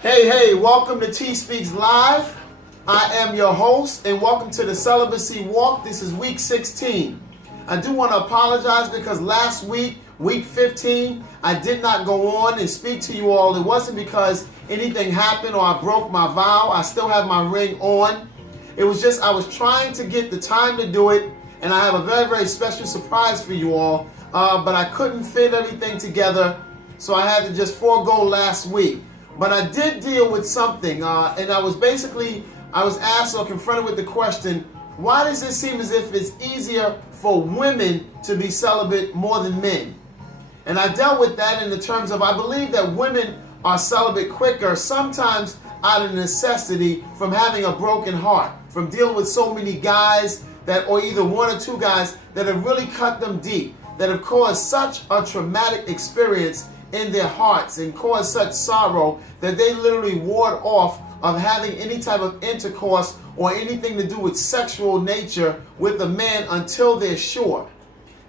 Hey, welcome to TSpeaksLive. I am your host, and welcome to the Celibacy Walk. This is week 16. I do want to apologize because last week, week 15, I did not go on and speak to you all. It wasn't because anything happened or I broke my vow. I still have my ring on. It was just I was trying to get the time to do it, and I have a very, very special surprise for you all. But I couldn't fit everything together, so I had to just forego last week. But I did deal with something, and I was asked or confronted with the question, why does it seem as if it's easier for women to be celibate more than men? And I dealt with that in the terms of I believe that women are celibate quicker, sometimes out of necessity from having a broken heart, from dealing with so many guys or either one or two guys that have really cut them deep, that have caused such a traumatic experience in their hearts and cause such sorrow that they literally ward off of having any type of intercourse or anything to do with sexual nature with a man until they're sure.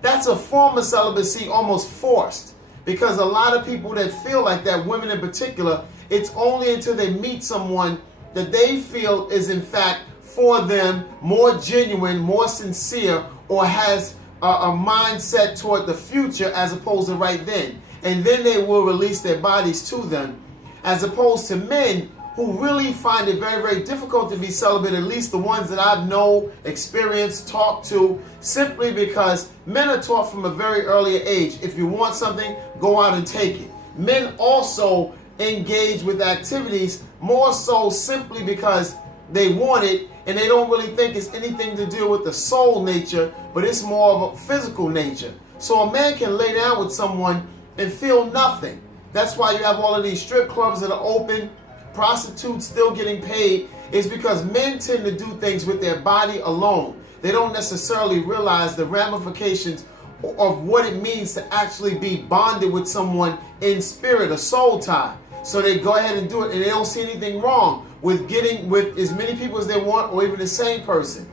That's a form of celibacy almost forced, because a lot of people that feel like that, women in particular, it's only until they meet someone that they feel is in fact for them more genuine, more sincere, or has a mindset toward the future as opposed to right then. And then they will release their bodies to them, as opposed to men who really find it very, very difficult to be celibate, at least the ones that I've known, experienced, talked to, simply because men are taught from a very early age, if you want something, go out and take it. Men also engage with activities more so simply because they want it, and they don't really think it's anything to do with the soul nature, but it's more of a physical nature. So a man can lay down with someone and feel nothing. That's why you have all of these strip clubs that are open, prostitutes still getting paid. It's because men tend to do things with their body alone. They don't necessarily realize the ramifications of what it means to actually be bonded with someone in spirit, a soul tie. So they go ahead and do it, and they don't see anything wrong with getting with as many people as they want, or even the same person.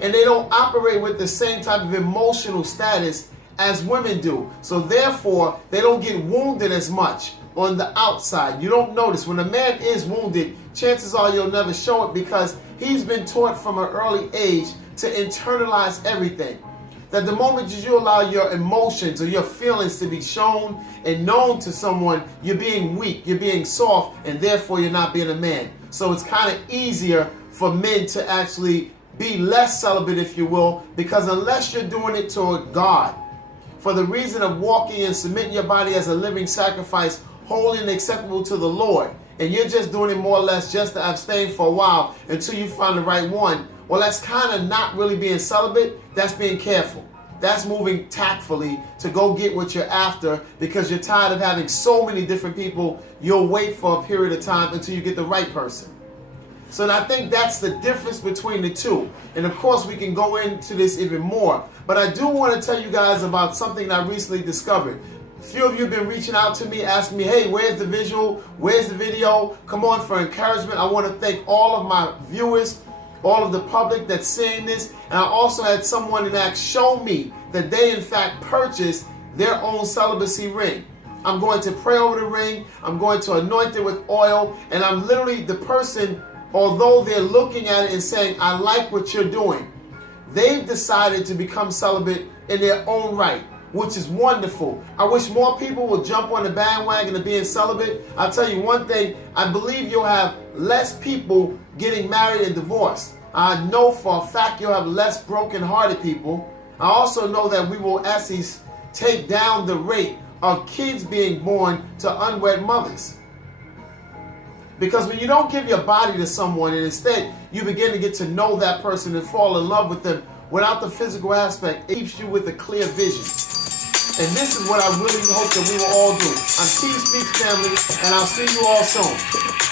And they don't operate with the same type of emotional status as women do. So therefore, they don't get wounded as much on the outside. You don't notice. When a man is wounded, chances are you'll never show it, because he's been taught from an early age to internalize everything. That the moment you allow your emotions or your feelings to be shown and known to someone, you're being weak, you're being soft, and therefore you're not being a man. So it's kind of easier for men to actually be less celibate, if you will, because unless you're doing it toward God, for the reason of walking and submitting your body as a living sacrifice, holy and acceptable to the Lord, and you're just doing it more or less just to abstain for a while until you find the right one, well, that's kind of not really being celibate. That's being careful. That's moving tactfully to go get what you're after, because you're tired of having so many different people. You'll wait for a period of time until you get the right person. So I think that's the difference between the two. And of course, we can go into this even more. But I do want to tell you guys about something that I recently discovered. A few of you have been reaching out to me, asking me, hey, where's the visual? Where's the video? Come on, for encouragement. I want to thank all of my viewers, all of the public that's seeing this. And I also had someone in fact show me that they in fact purchased their own celibacy ring. I'm going to pray over the ring. I'm going to anoint it with oil. And I'm literally the person, although they're looking at it and saying, I like what you're doing, they've decided to become celibate in their own right, which is wonderful. I wish more people would jump on the bandwagon of being celibate. I'll tell you one thing, I believe you'll have less people getting married and divorced. I know for a fact you'll have less broken-hearted people. I also know that we will actually take down the rate of kids being born to unwed mothers. Because when you don't give your body to someone and instead you begin to get to know that person and fall in love with them without the physical aspect, it keeps you with a clear vision. And this is what I really hope that we will all do. I'm TSpeaks family, and I'll see you all soon.